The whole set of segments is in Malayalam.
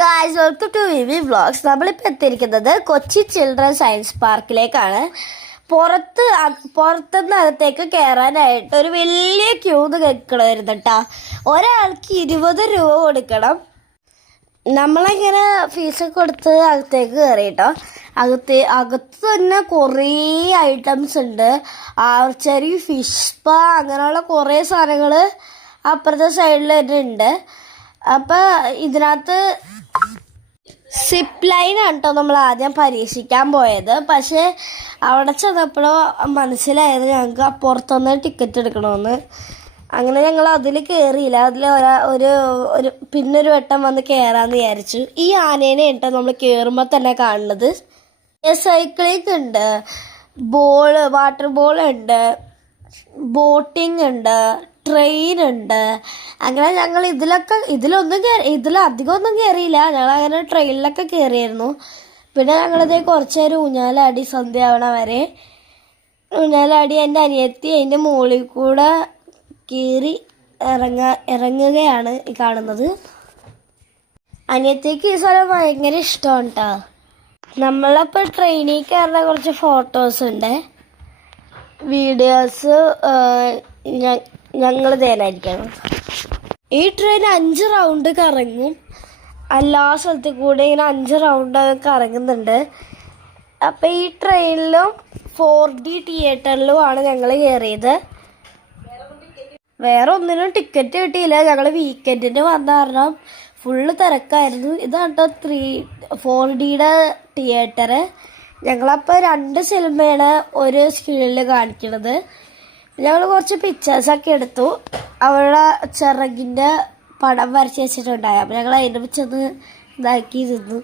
Guys welcome to VV vlogs. നമ്മളിപ്പോൾ എത്തിയിരിക്കുന്നത് കൊച്ചി ചിൽഡ്രൻ സയൻസ് പാർക്കിലേക്കാണ്. പുറത്തുനിന്ന് അകത്തേക്ക് കയറാനായിട്ട് ഒരു വലിയ ക്യൂ നിൽക്കണമായിരുന്നു കേട്ടോ. ഒരാൾക്ക് 20 രൂപ കൊടുക്കണം. നമ്മളിങ്ങനെ ഫീസൊക്കെ കൊടുത്ത് അകത്തേക്ക് കയറി കേട്ടോ. അകത്ത് തന്നെ കുറേ ഐറ്റംസ് ഉണ്ട്. ആർച്ചറി, ഫിഷ് സ്പാ, അങ്ങനെയുള്ള കുറേ സാധനങ്ങൾ അപ്പുറത്തെ സൈഡിൽ തന്നെ ഉണ്ട്. അപ്പം ഇതിനകത്ത് സിപ്പ് ലൈനാണ് കേട്ടോ നമ്മൾ ആദ്യം പരീക്ഷിക്കാൻ പോയത്. പക്ഷേ അവിടെ ചെന്നപ്പോഴോ മനസ്സിലായത് ഞങ്ങൾക്ക് അപ്പുറത്തൊന്ന് ടിക്കറ്റ് എടുക്കണമെന്ന്. അങ്ങനെ ഞങ്ങൾ അതിൽ കയറിയില്ല. അതിൽ ഒരു പിന്നൊരു വട്ടം വന്ന് കയറാമെന്ന് വിചാരിച്ചു. ഈ ആനേനെ കേട്ടോ നമ്മൾ കയറുമ്പോൾ തന്നെ കാണുന്നത്. സൈക്ലിംഗ് ഉണ്ട്, വാട്ടർ ബോൾ ഉണ്ട്, ബോട്ടിംഗ് ഉണ്ട്, ട്രെയിൻ ഉണ്ട്. അങ്ങനെ ഞങ്ങൾ ഇതിലധികം ഒന്നും കയറിയില്ല. ഞങ്ങളങ്ങനെ ട്രെയിനിലൊക്കെ കയറിയായിരുന്നു. പിന്നെ ഞങ്ങളിത് കുറച്ച് നേരം ഊഞ്ഞാലാടി, സന്ധ്യ വരെ ഊഞ്ഞാലാടി. എൻ്റെ അനിയത്തി അതിൻ്റെ മുകളിൽ കൂടെ കയറി ഇറങ്ങുകയാണ് ഈ കാണുന്നത്. അനിയത്തിക്ക് ഈ സ്ഥലം ഭയങ്കര ഇഷ്ടമാണ് കേട്ടോ. നമ്മളിപ്പോൾ ട്രെയിനിൽ കയറുന്ന കുറച്ച് ഫോട്ടോസ് ഉണ്ട്, വീഡിയോസ് ഞങ്ങൾ തേനായിരിക്കണം. ഈ ട്രെയിൻ 5 റൗണ്ട് കറങ്ങും. എല്ലാ സ്ഥലത്തിൽ കൂടെ ഇങ്ങനെ 5 റൗണ്ട് കറങ്ങുന്നുണ്ട്. അപ്പം ഈ ട്രെയിനിലും 4D തിയേറ്ററിലുമാണ് ഞങ്ങൾ കയറിയത്. വേറെ ഒന്നിനും ടിക്കറ്റ് കിട്ടിയില്ല. ഞങ്ങൾ വീക്കെൻഡിന് വന്ന കാരണം ഫുള്ള് തിരക്കായിരുന്നു. ഇതാണ് 4Dയുടെ തിയേറ്റർ. ഞങ്ങളപ്പോൾ 2 സിനിമയാണ് ഒരു സ്ക്രീനിൽ കാണിക്കുന്നത്. ഞങ്ങൾ കുറച്ച് പിക്ചേഴ്സൊക്കെ എടുത്തു. അവളുടെ ചിറകിൻ്റെ പടം വരച്ച് വെച്ചിട്ടുണ്ടായി. അപ്പോൾ ഞങ്ങൾ അതിൻ്റെ ചെന്ന് ഇതാക്കി നിന്നു.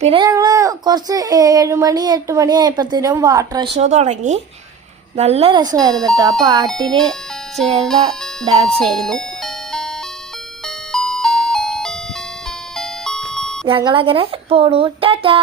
പിന്നെ ഞങ്ങൾ കുറച്ച് 7 മണി 8 മണി ആയപ്പോഴത്തേനും വാട്ടർ ഷോ തുടങ്ങി. നല്ല രസമായിരുന്നു കേട്ടോ. ആ പാട്ടിന് ചേർന്ന ഡാൻസ് ആയിരുന്നു. ഞങ്ങളങ്ങനെ പോണു. ടാറ്റാ.